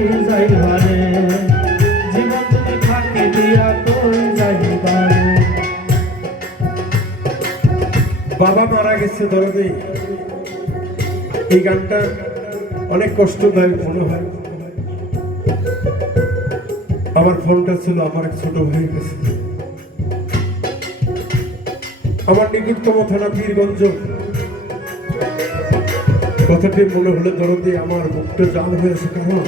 কই যাইবারে জীবন তুমি ফাঁকি দিয়া কই যাইবারে। বাবা মারা গেছে দরদে, এই গানটা অনেক কষ্টদায়ক মনে হয়। আমার ফোনটা ছিল আমার এক ছোট ভাইয়ের কাছে, আমার নিকটতম থানা পীরগঞ্জ। কথাটি মনে হলো দরদে আমার বুকটা জাল হয়েছে, কারণ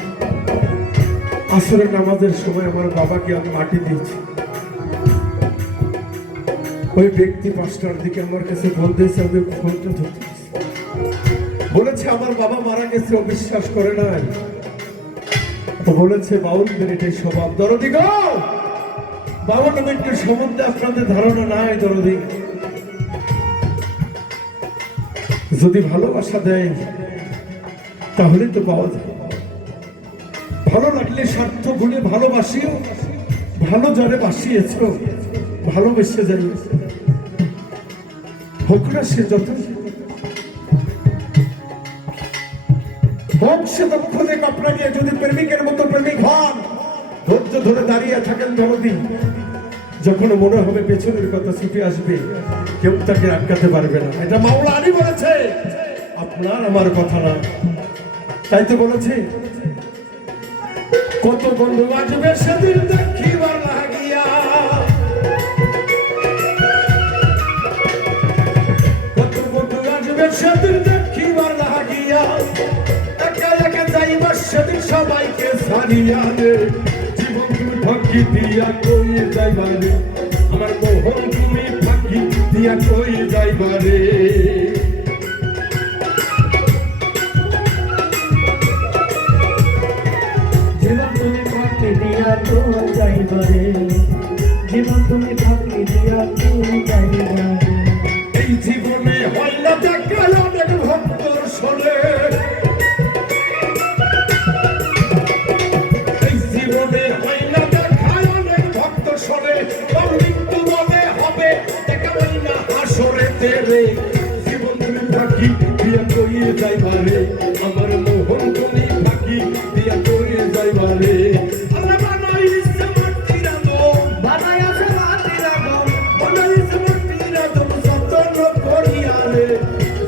আসরের নামাজের সময় আমার বাবাকে আমি মাটি দিয়েছি। ওই ব্যক্তি 5টার দিকে আমার কাছে বলতেছে, আমি ফোনটা ধরতে বলেছে আমার বাবা মারা গেছে, ও বিশ্বাস করে নাই। তো বলেছে 52 মিনিটের স্বভাব। দরদি গো, 52 মিনিটের সম্বন্ধে আপনাদের ধারণা নাই দরদি। যদি ভালোবাসা দেয় তাহলে তো পাওয়া যায়। ভালো লাগলে স্বার্থ ভুলে ভালোবাসিও, ভালো জলে বাসিয়েছ, ভালোবেসে যাই হোক না সে যত হোক সে দক্ষ দেখ আপনাকে। যদি প্রেমিকের মতো প্রেমিক হন, ধৈর্য ধরে দাঁড়িয়ে থাকেন দরদি, যখন মনে হবে পেছনের কথা ছুটে আসবে, কেউ তাকে আটকাতে পারবে না। এটা মাওলা আলী বলেছে, আপনার আমার কথা না। তাই তো বলেছে, কত বন্ধু আসবে সেদিন দেখিবার লাগিয়া, কত বন্ধু আসবে সেদিন দেখিবার লাগিয়া, একা একা যাইবার সেদিন সবাইকে ছাড়িয়া রে। জীবন তুমি ফাঁকি দিয়া কই যাইবারে, আমার মোহন তুমি ফাঁকি দিয়া কই যাইবারে। জীবন তুমি ফাঁকি দিয়া কই যাইবারে, জীবন তুমি ফাঁকি দিয়া কই যাইবারে। এই জীবনে হয় না দেখা অনেক ভক্তর শোনে, এই জীবনে হয় না দেখা অনেক ভক্ত শোনে, মৃত্যু বলে হবে দেখা হয় না আসরে তেরে। জীবন তুমি ফাঁকি দিয়া কই যাইবারে, আমার মোহন তুমি ফাঁকি দিয়া কই যাইবারে। আল্লাহ বানাইছে মাটির আদম, বানাইছে মাটির আদম, বানাইছে মাটির আদম যতন করিয়া রে।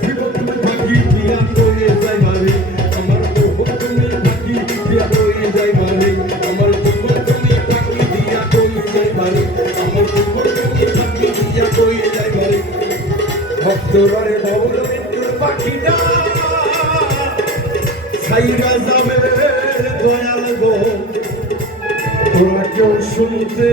জীবন তুমি ফাঁকি দিয়া কই যাইবারে, আমার মোহন তুমি ফাঁকি দিয়া কই যাইবারে, আমার জীবন তুমি ফাঁকি দিয়া কই যাইবারে, আমার জীবন তুমি ফাঁকি দিয়া কই যাইবারে। ভক্তরে বাবুল মৃত্যুর পাখিটা ছাইরা যাবে দয়াল গো, তোরা কেউ শুনতে